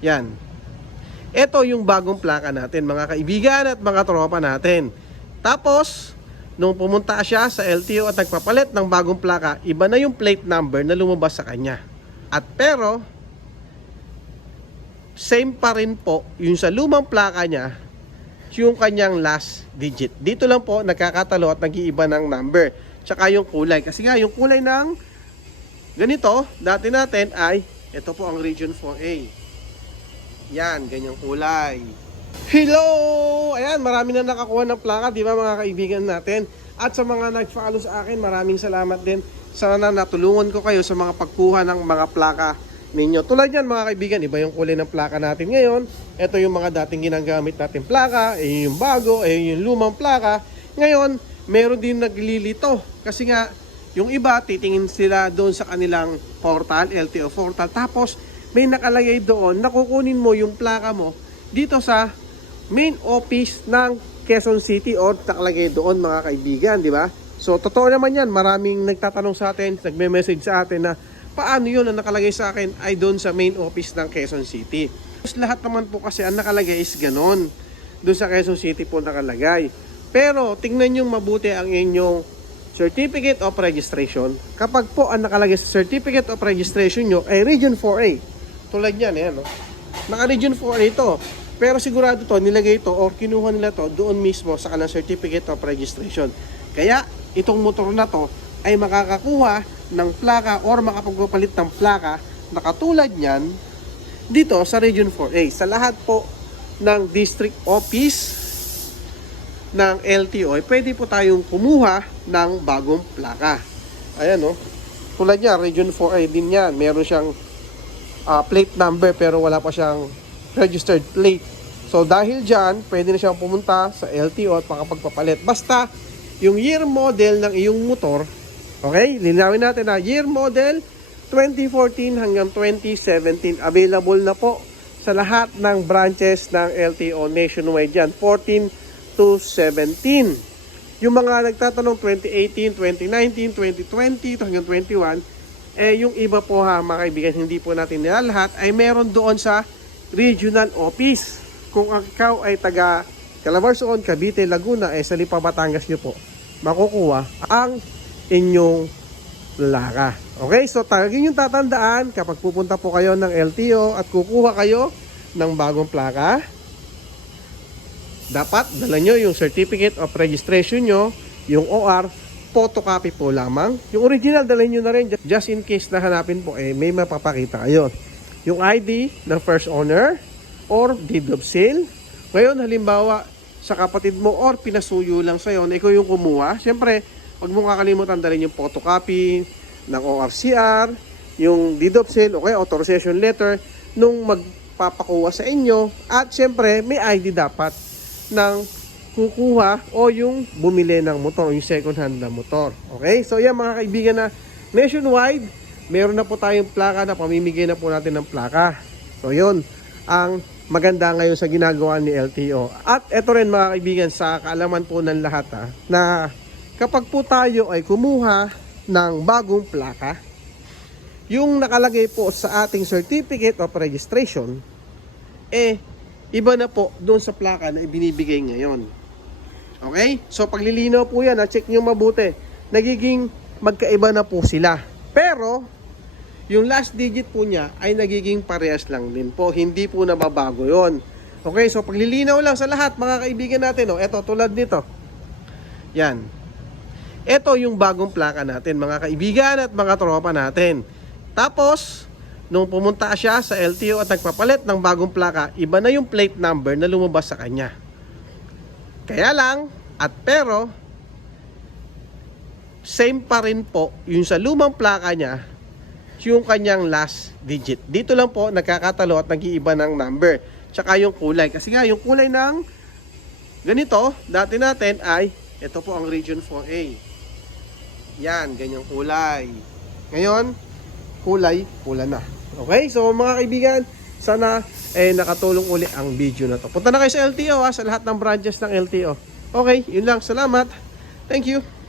Yan. Ito yung bagong plaka natin, mga kaibigan at mga tropa natin. Tapos, nung pumunta siya sa LTO at nagpapalit ng bagong plaka, iba na yung plate number na lumabas sa kanya. At pero, same pa rin po yung sa lumang plaka niya, yung kanyang last digit. Dito lang po nagkakatalo at nag-iiba ng number. Tsaka yung kulay. Kasi nga yung kulay ng ganito, dati natin ay, ito po ang region 4A. Yan, ganyang kulay. Hello! Ayan, marami na nakakuha ng plaka, di ba mga kaibigan natin? At sa mga nag-follow sa akin, maraming salamat din. Sana natulungan ko kayo sa mga pagkuha ng mga plaka ninyo. Tulad yan mga kaibigan, iba yung kulay ng plaka natin ngayon. Ito yung mga dating ginagamit natin plaka, eh yung bago, eh yung lumang plaka. Ngayon, meron din naglilito. Kasi nga, yung iba, titingin sila doon sa kanilang portal, LTO portal. Tapos, may nakalagay doon, nakukunin mo yung plaka mo dito sa main office ng Quezon City or nakalagay doon mga kaibigan, di ba? So, totoo naman yan. Maraming nagtatanong sa atin, nagme-message sa atin na paano yun ang nakalagay sa akin ay doon sa main office ng Quezon City. Tapos lahat naman po kasi ang nakalagay is ganon. Doon sa Quezon City po nakalagay. Pero tingnan nyo mabuti ang inyong Certificate of Registration. Kapag po ang nakalagay sa Certificate of Registration nyo ay Region 4A. Tulad yan, eh, no? Naka Region 4A ito. Pero sigurado to, nilagay ito or kinuha nila to doon mismo sa kanilang Certificate of Registration. Kaya itong motor na to ay makakakuha ng plaka or makapagpapalit ng plaka na katulad niyan dito sa Region 4A. Sa lahat po ng district office ng LTO, ay pwede po tayong kumuha ng bagong plaka. Ayan no. Tulad niya, Region 4A din yan. Meron siyang ah, plate number pero wala pa siyang registered plate. So dahil dyan, pwede na siyang pumunta sa LTO at makapagpapalit. Basta yung year model ng iyong motor, okay, linawin natin na year model 2014 hanggang 2017 available na po sa lahat ng branches ng LTO nationwide yan. 14 to 17. Yung mga nagtatanong 2018, 2019, 2020 hanggang 21, eh yung iba po ha mga kaibigan, hindi po natin nilalahat, ay meron doon sa regional office. Kung ikaw ay taga Calabarzon, Cavite, Laguna, eh sa Lipa, Batangas nyo po, makukuha ang inyong plaka. Okay, so talagang yung tatandaan kapag pupunta po kayo ng LTO at kukuha kayo ng bagong plaka, dapat dala nyo yung certificate of registration nyo, yung OR, photocopy po lamang. Yung original dala nyo na rin just in case na hanapin po eh may mapapakita kayo. Yung ID ng first owner or deed of sale. Ngayon halimbawa sa kapatid mo or pinasuyo lang sa'yo na ikaw yung kumuha, syempre wag mo kakalimutan dalhin yung photocopy ng ORCR, yung deed of sale, okay, authorization letter nung magpapakuha sa inyo at syempre may ID dapat ng kukuha o yung bumili ng motor, yung second hand na motor. Okay? So yan mga kaibigan na nationwide, meron na po tayong plaka na pamimigay na po natin ng plaka. So yun, ang maganda ngayon sa ginagawa ni LTO. At ito rin mga kaibigan, sa kaalaman po ng lahat ha, na kapag po tayo ay kumuha ng bagong plaka, yung nakalagay po sa ating certificate of registration, eh, iba na po doon sa plaka na ibinibigay ngayon. Okay? So, paglilinaw po yan, check nyo mabuti. Nagiging magkaiba na po sila. Pero, yung last digit po niya ay nagiging parehas lang din po. Hindi po nababago yon. Okay, so paglilinaw lang sa lahat, mga kaibigan natin. Oh, eto, tulad nito. Yan. Ito yung bagong plaka natin, mga kaibigan at mga tropa natin. Tapos, nung pumunta siya sa LTO at nagpapalit ng bagong plaka, iba na yung plate number na lumabas sa kanya. Kaya lang, at pero, same pa rin po yung sa lumang plaka niya, yung kanyang last digit. Dito lang po nagkakatalo at nag-iiba ng number. Tsaka yung kulay. Kasi nga yung kulay ng ganito, dati natin ay, ito po ang region 4A. Yan, ganyang kulay. Ngayon, kulay, pula na. Okay, so mga kaibigan, sana eh nakatulong uli ang video na to. Punta na kayo sa LTO ha, sa lahat ng branches ng LTO. Okay, yun lang. Salamat. Thank you.